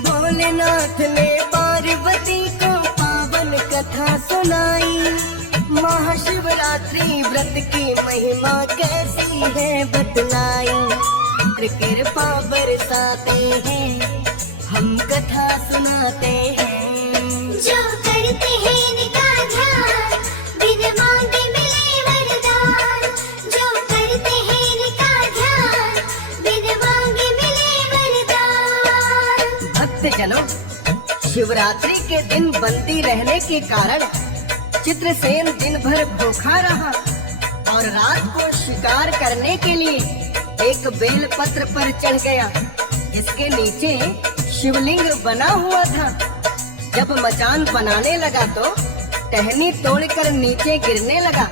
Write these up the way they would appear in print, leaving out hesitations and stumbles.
भोलेनाथ ने पार्वती को पावन कथा सुनाई। महाशिवरात्रि व्रत की महिमा कैसी है बतलाई। कृपा बरसाते हैं, हम कथा सुनाते हैं। जो करते हैं इनका ध्यान, बिन मांगे मिले वरदान। जो करते हैं इनका ध्यान, बिन मांगे मिले वरदान। भक्तजनों, शिवरात्रि के दिन बंदी रहने के कारण चित्रसेन दिन भर भूखा रहा और रात को शिकार करने के लिए एक बेल पत्र पर चढ़ गया, जिसके नीचे शिवलिंग बना हुआ था। जब मचान बनाने लगा तो टहनी तोड़कर नीचे गिरने लगा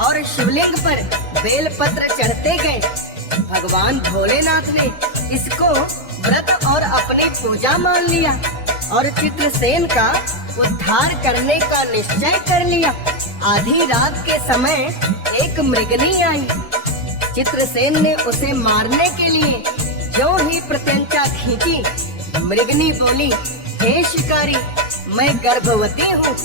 और शिवलिंग पर बेल पत्र चढ़ते गए। भगवान भोलेनाथ ने इसको व्रत और अपनी पूजा मान लिया और चित्रसेन का उद्धार करने का निश्चय कर लिया। आधी रात के समय एक मृगनी आई। चित्रसेन ने उसे मारने के लिए जो ही प्रत्यंचा खींची, मृगनी बोली, हे शिकारी, मैं गर्भवती हूँ।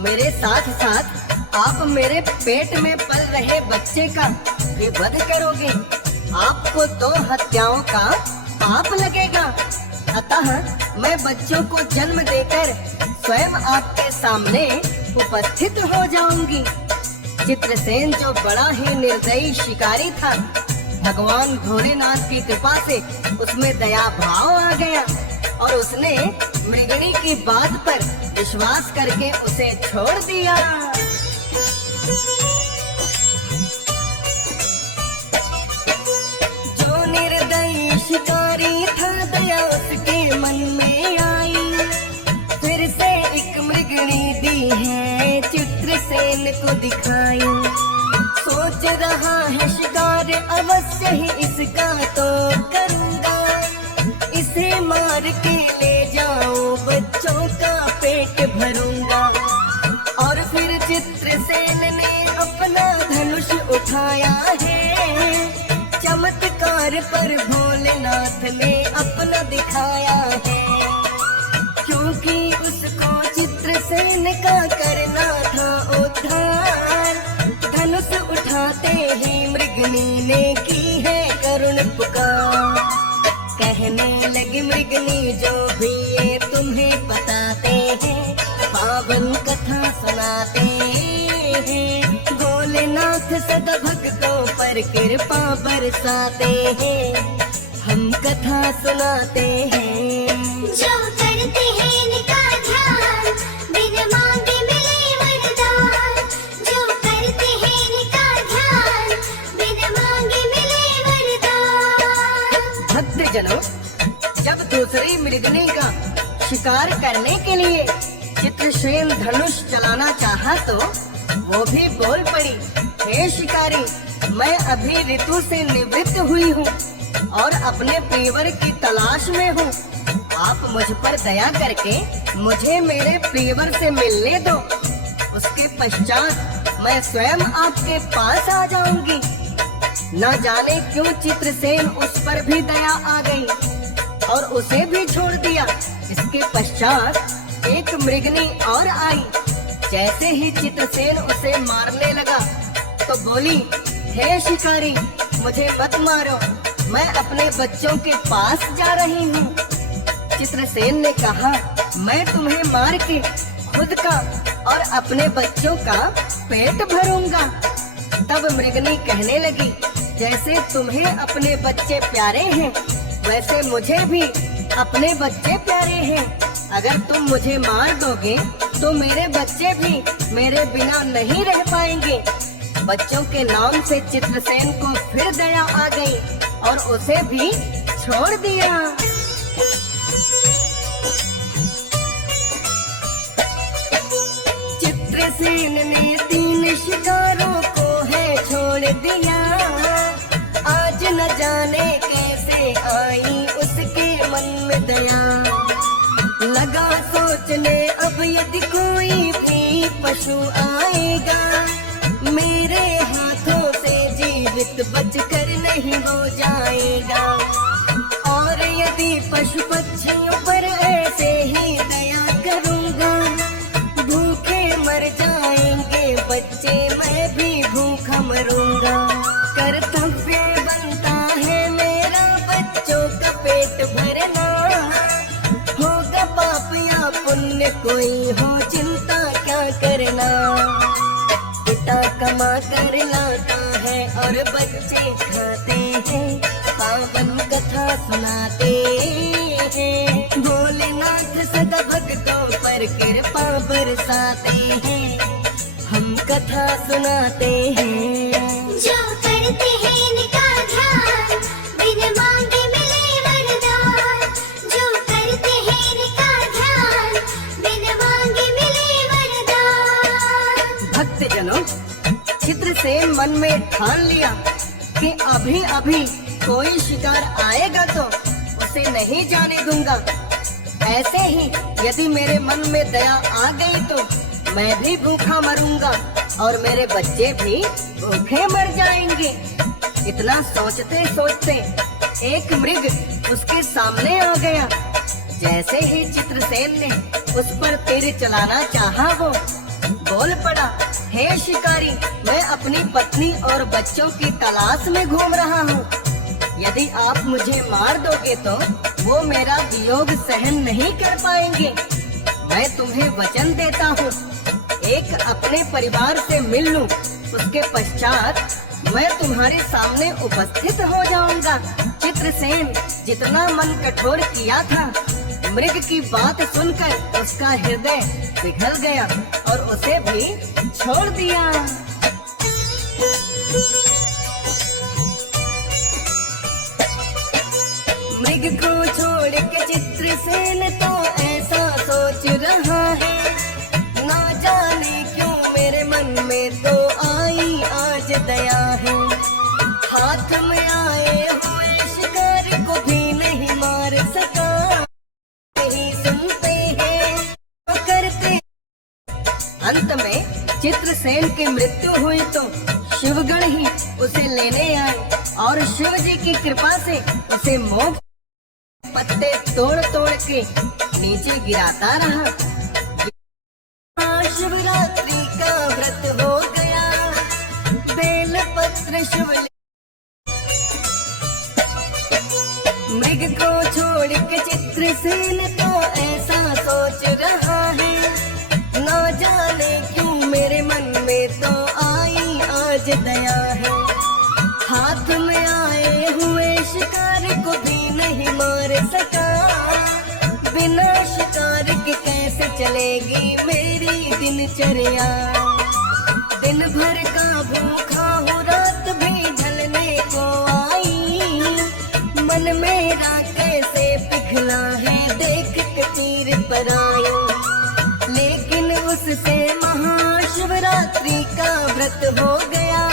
मेरे साथ साथ आप मेरे पेट में पल रहे बच्चे का भी वध करोगे। आपको 2 हत्याओं का पाप लगेगा। अतः मैं बच्चों को जन्म देकर स्वयं आपके सामने उपस्थित हो जाऊंगी। चित्रसेन जो बड़ा ही निर्दयी शिकारी था, भगवान भोलेनाथ की कृपा से उसमें दया भाव आ गया और उसने मृगणी की बात पर विश्वास करके उसे छोड़ दिया। जो निर्दयी शिकारी था, दया उसके मन में आई। फिर से एक मृगणी दी है, चित्रसेन को दिखाई। सोच रहा है शिकार अवश्य ही इसका तो करूंगा। इसे मार के ले जाओ, बच्चों का पेट भरूंगा। और फिर चित्रसेन ने अपना धनुष उठाया है। चमत्कार पर भोलेनाथ ने अपना दिखाया है, क्योंकि उसको चित्रसेन का करना था उद्धार। धनुष उठाते ही मृगनी ने की है करुण पुकार। कहने लगी मृगनी, जो भी ये तुम्हें बताते हैं, पावन कथा सुनाते हैं। भोलेनाथ सदा भक्तों पर कृपा बरसाते हैं, हम कथा सुनाते हैं। जो करते हैं इनका ध्यान, बिन मांगे मिले वरदान। जो करते हैं इनका ध्यान, बिन मांगे मिले वरदान। भक्तजनों, जब दूसरी मृगनी का शिकार करने के लिए चित्रसेन धनुष चलाना चाहा तो वो भी बोल पड़ी, हे शिकारी, मैं अभी ऋतु से निवृत्त हुई हूँ और अपने प्रियवर की तलाश में हूँ। आप मुझ पर दया करके मुझे मेरे प्रियवर से मिलने दो। उसके पश्चात मैं स्वयं आपके पास आ जाऊंगी। न जाने क्यों चित्रसेन उस पर भी दया आ गई और उसे भी छोड़ दिया। इसके पश्चात एक मृगनी और आई। जैसे ही चित्रसेन उसे मारने लगा तो बोली, हे शिकारी, मुझे मत मारो, मैं अपने बच्चों के पास जा रही हूँ। चित्रसेन ने कहा, मैं तुम्हें मार के खुद का और अपने बच्चों का पेट भरूंगा। तब मृगनी कहने लगी, जैसे तुम्हें अपने बच्चे प्यारे हैं, वैसे मुझे भी अपने बच्चे प्यारे हैं। अगर तुम मुझे मार दोगे तो मेरे बच्चे भी मेरे बिना नहीं रह पाएंगे। बच्चों के नाम से चित्रसेन को फिर दया आ गई और उसे भी छोड़ दिया। चित्रसेन ने 3 शिकारों को है छोड़ दिया। आज न जाने कैसे आई उसके मन में दया। लगा सोचने, अब यदि कोई भी पशु आएगा मेरे हाथों से जीवित बचकर नहीं हो जाएगा। और यदि पशु पक्षियों पर अन्य कोई हो चिंता क्या करना। पिता कमा कर लाता है और बच्चे खाते हैं, पावन कथा सुनाते हैं। भोलेनाथ सदा भक्तों पर कृपा बरसाते हैं, हम कथा सुनाते हैं। जो करते हैं इनका ध्यान, बिन मांगे मिले वरदान। जो करते हैं इनका ध्यान, बिन मांगे मिले वरदान। भक्तजनों, चित्रसेन मन में ठान लिया कि अभी अभी कोई शिकार आएगा तो उसे नहीं जाने दूंगा। ऐसे ही यदि मेरे मन में दया आ गई तो मैं भी भूखा मरूंगा और मेरे बच्चे भी भूखे मर जाएंगे। इतना सोचते सोचते एक मृग उसके सामने आ गया। जैसे ही चित्रसेन ने उस पर तीर चलाना चाहा, वो बोल पड़ा, हे शिकारी, मैं अपनी पत्नी और बच्चों की तलाश में घूम रहा हूँ। यदि आप मुझे मार दोगे तो वो मेरा वियोग सहन नहीं कर पाएंगे। मैं तुम्हें वचन देता हूँ, एक अपने परिवार से मिल लूं, उसके पश्चात मैं तुम्हारे सामने उपस्थित हो जाऊंगा। चित्रसेन जितना मन कठोर किया था, मृग की बात सुनकर उसका हृदय पिघल गया और उसे भी छोड़ दिया। मृग को छोड़ के चित्रसेन तो ऐसा सोच रहा है, ना जाने क्यों मेरे मन में तो आई आज दया है। हाथ में आए हुए शिकार को भी नहीं मार सका, नहीं सुनते हैं तो करते। अंत में चित्रसेन की मृत्यु हुई तो शिवगण ही उसे लेने आए और शिव जी की कृपा से उसे मोक्ष पत्ते तोड़ तोड़ के नीचे गिराता रहा। शिवरात्रि का व्रत हो गया, बेल पत्र शिवलिंग। मृग को छोड़ के चित्रसेन तो ऐसा सोच रहा है, ना जाने क्यों मेरे मन में तो आई आज दया है। हाथ में आए हुए शिकार को भी नहीं मार सका, बिना शिकार के कैसे चलेगी मेरी दिनचर्या। दिन भर का भूखा हूँ, रात भी ढलने को आई, मन मेरा कैसे पिघला है देख के तीर पर आयो। लेकिन उससे महाशिवरात्रि का व्रत हो गया,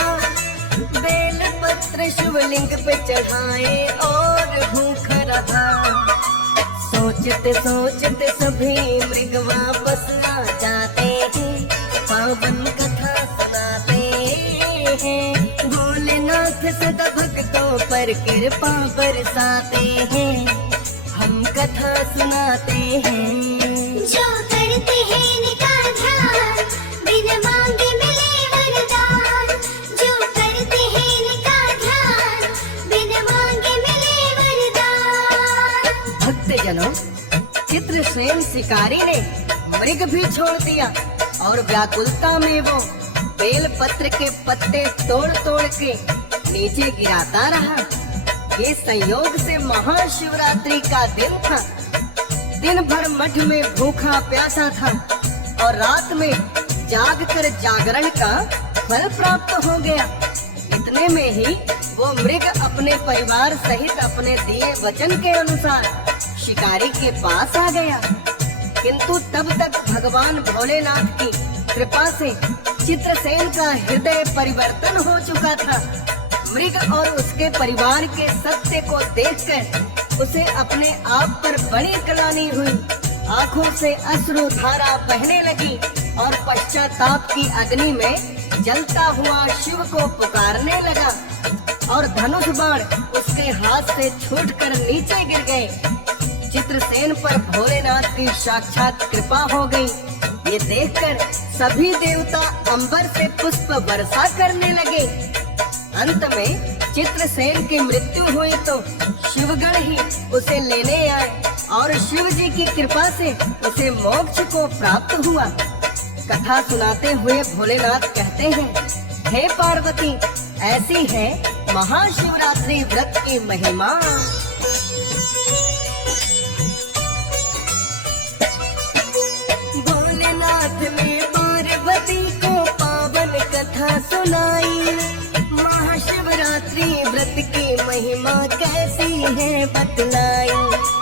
बेल पत्र शिवलिंग पे चढ़ाए और भूख रहा। सोचते सोचते सभी मृग वापस आ जाते हैं, पावन कथा सुनाते हैं। भोलेनाथ सदा भक्तों पर कृपा बरसाते हैं, हम कथा सुनाते हैं। जो करते हैं इनका ध्यान, बिन मांगे मिले वरदान। जो करते हैं इनका ध्यान, बिन मांगे मिले वरदान। भक्तजनों, चित्रसेन शिकारी ने मृग भी छोड़ दिया और व्याकुलता में वो बेल पत्र के पत्ते तोड़ तोड़ के नीचे गिराता रहा। ये संयोग से महाशिवरात्रि का दिन था। दिन भर मठ में भूखा प्यासा था और रात में जाग कर जागरण का फल प्राप्त हो गया। इतने में ही वो मृग अपने परिवार सहित अपने दिए वचन के अनुसार शिकारी के पास आ गया। किंतु तब तक भगवान भोलेनाथ की कृपा से चित्रसेन का हृदय परिवर्तन हो चुका था। मृग और उसके परिवार के सत्य को देखकर उसे अपने आप पर बड़ी ग्लानि हुई। आंखों से अश्रु धारा बहने लगी और पश्चाताप की अग्नि में जलता हुआ शिव को पुकारने लगा और धनुष बाण उसके हाथ से छूटकर नीचे गिर गए। चित्रसेन पर भोलेनाथ की साक्षात कृपा हो गई। ये देखकर सभी देवता अंबर से पुष्प वर्षा करने लगे। अंत में चित्रसेन की मृत्यु हुई तो शिवगण ही उसे लेने आए और शिव जी की कृपा से उसे मोक्ष को प्राप्त हुआ। कथा सुनाते हुए भोलेनाथ कहते हैं, हे पार्वती, ऐसी है महाशिवरात्रि व्रत की महिमा। भोलेनाथ ने पार्वती को पावन कथा सुनाई। महाशिवरात्रि व्रत की महिमा कैसी है बतलाई।